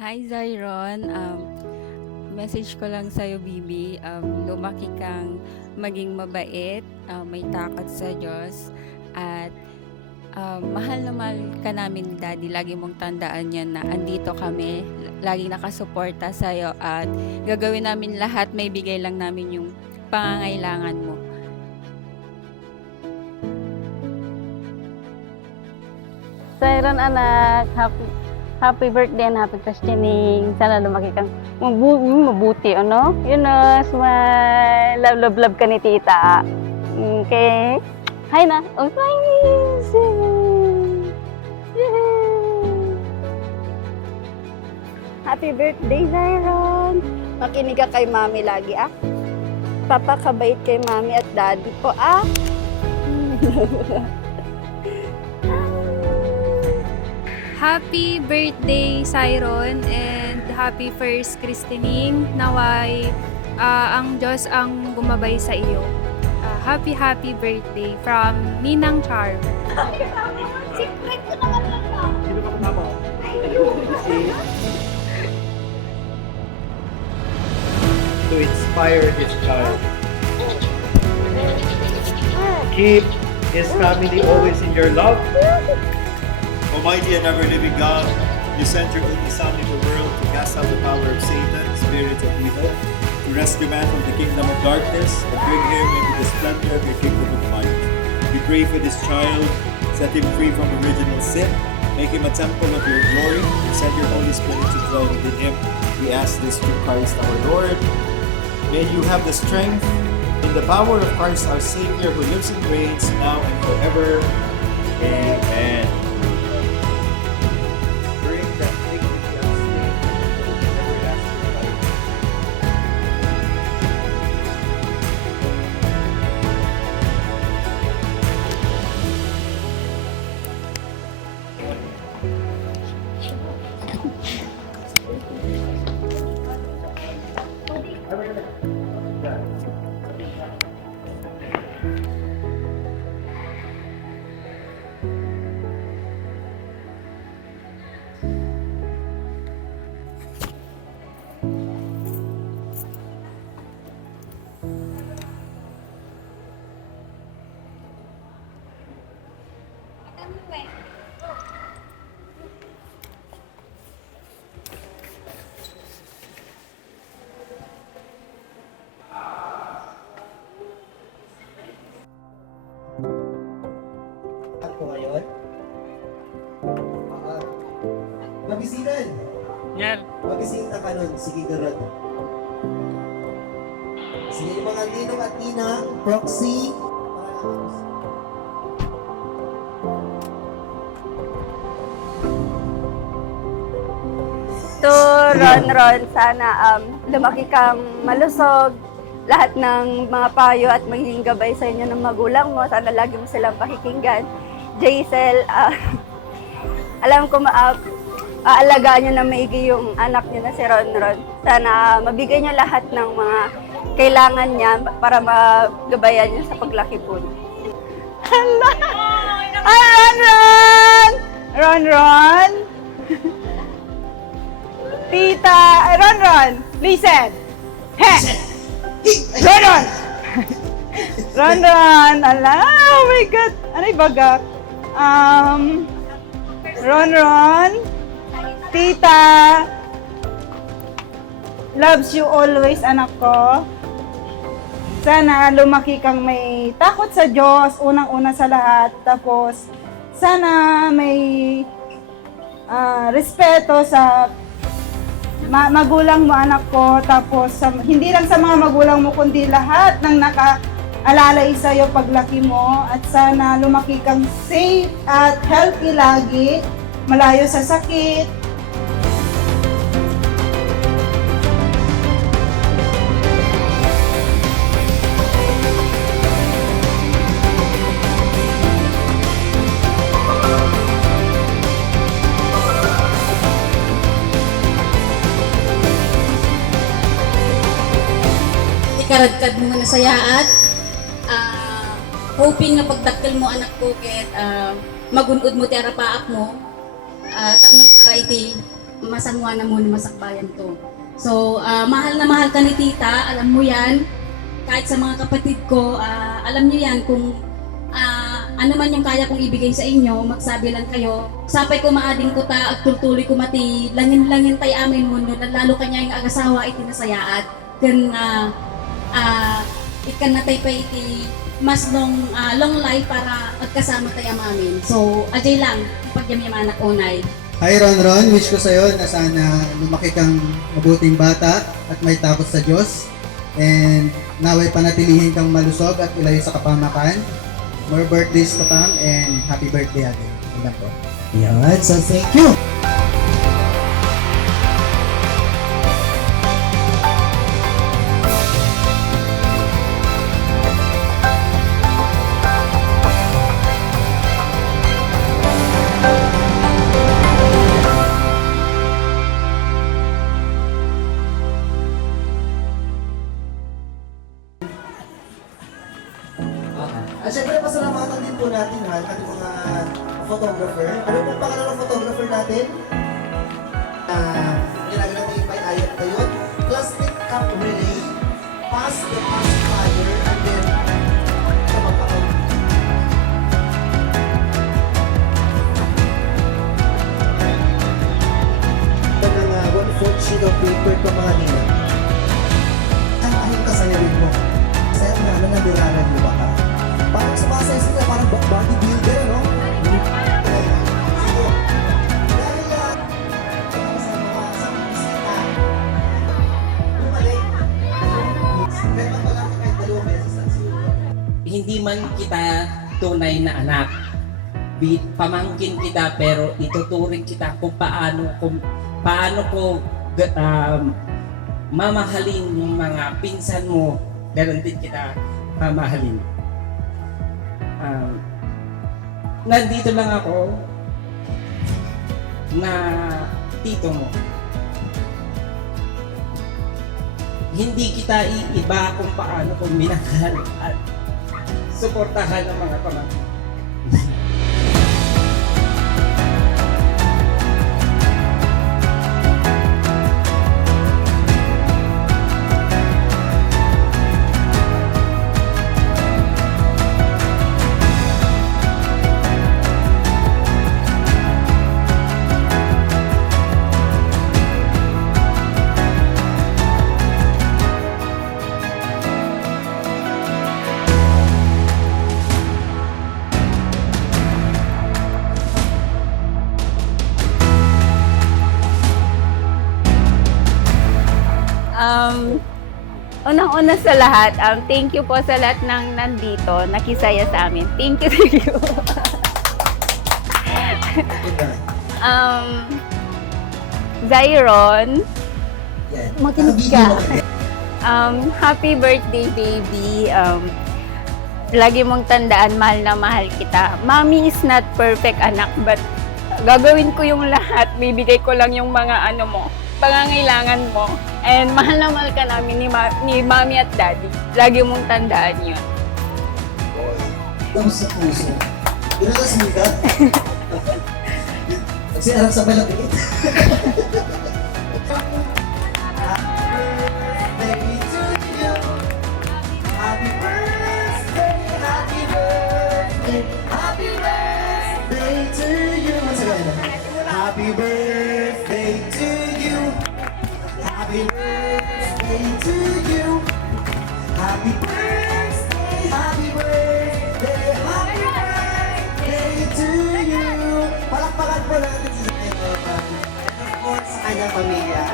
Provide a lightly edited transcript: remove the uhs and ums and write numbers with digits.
Hi Zyron, message ko lang sa'yo Bibi, lumaki kang maging mabait, may takot sa Diyos, at mahal na mahal ka namin ni Daddy. Lagi mong tandaan yan na andito kami, laging nakasuporta sa'yo at gagawin namin lahat, may bigay lang namin yung pangangailangan mo. Zyron anak, happy birthday and happy christening. Sana lumaki kang mabuti, ano? Yun o, smile. Love ka ni tita. Okay? Hi na. Oh, thanks. Happy birthday, Zyron. Makinig ka kay mami lagi, ah. Papakabait kay mami at daddy ko, ah. Happy birthday, Cyron, and happy first christening. Naway ang Diyos ang gumabay sa iyo. Happy birthday from Ninang Char. Secret ko naman lang na. Sino ka kasama ko? To inspire his child. Keep his family always in your love. Almighty and ever-living God, you sent your only Son into the world to cast out the power of Satan, spirits of evil, to rescue man from the kingdom of darkness, and bring him into the splendor of your kingdom of light. We pray for this child, set him free from original sin, make him a temple of your glory, and send your Holy Spirit to dwell within him. We ask this through Christ our Lord. May you have the strength in the power of Christ our Savior, who lives and reigns now and forever. Amen. Bring that dignity and strength to everlasting life. Ko ngayon. Mabisinan! Yan. Mabisita ka nun. Sige, garod. Sige, yung mga ninong at ninang, proxy. To Ron, sana lumaki kang malusog. Lahat ng mga payo at magiging gabay sa inyo ng magulang mo. Sana lagi mo silang pakikinggan. Jaisel, alam ko aalagaan nyo na maigi yung anak nyo na si Ron. Sana mabigay nyo lahat ng mga kailangan niya para magabayan niya sa paglaki po niya. Hala! Ay, Ron! Tita, Ron, listen! He! Ron, ala, oh my God, anay bagak? Ron, Tita, loves you always, anak ko. Sana lumaki kang may takot sa Diyos, unang-una sa lahat. Tapos, sana may respeto sa magulang mo, anak ko. Tapos, hindi lang sa mga magulang mo, kundi lahat ng nakaalalay sa'yo paglaki mo. At sana lumaki kang safe at healthy lagi, malayo sa sakit. Ikaradkad mo na sayaat. Hoping nga pagdakkel mo anak ko ket magunod mo ti arapaak mo. Tanong para iti masangwa na muna masakbayan to. So, mahal na mahal ka ni tita, alam mo yan. Kahit sa mga kapatid ko, alam niyo yan kung ano man yung kaya kong ibigay sa inyo, magsabi lang kayo. Sapay ko maading ko ta, at tultuloy ko mati, langin-langin tay amin mo, lalo kanya yung agasawa iti nasayaat. Kan, ikan na tay pa iti mas long life para magkasama tayo amin. So, ajay lang, pag yung anak unay. Hi Ron, wish ko sa'yo na sana lumaki kang mabuting bata at may takot sa Diyos. And naway panatilihin kang malusog at ilayo sa kapamakan. More birthdays to come and happy birthday again. Yan po. Yan, so thank you. At syempre, pasalamatan din po natin ang ating mga photographer. Ano pong pangalan ng photographer natin? Ginagawa natin yung ayat tayo. Plastic cup relay, pass the pacifier, and then kapapakaw. Ng 1/4 sheet of paper ito mga nila. Ang ahing kasayarin mo. Saya na ano na biranan mo ba ka? Parang sumasay sila, parang bodybuilder, no? Sige. Dahil sa mga bisita, bumalik. Kaya pa lang kahit 2 beses ang siguro. Hindi man kita tunay na anak. Pamangkin kita pero ituturing kita kung paano ko mamahalin yung mga pinsan mo, ganun din kita mamahalin. Nandito lang ako na tito mo. Hindi kita iiba kung paano ko minahal at suportahan ng mga pamangkin. Unang-una sa lahat, thank you po sa lahat ng nandito, nakisaya sa amin. Thank you. Zyron, Yan. makinig ka. Happy birthday, baby. Lagi mong tandaan, mahal na mahal kita. Mommy is not perfect, anak, but gagawin ko yung lahat. Bibigay ko lang yung mga pangangailangan mo. And mahal na mahal ka namin ni Mami at Daddy. Lagi mong tandaan yun. Tapos sa puso. Yun ang sikat. Nagsiarap sa malapit. Happy birthday to you. Happy birthday to you. Happy birthday, happy birthday, happy birthday to you. Palakpakan po natin si Zyron. And of course, sa kanyang pamilya.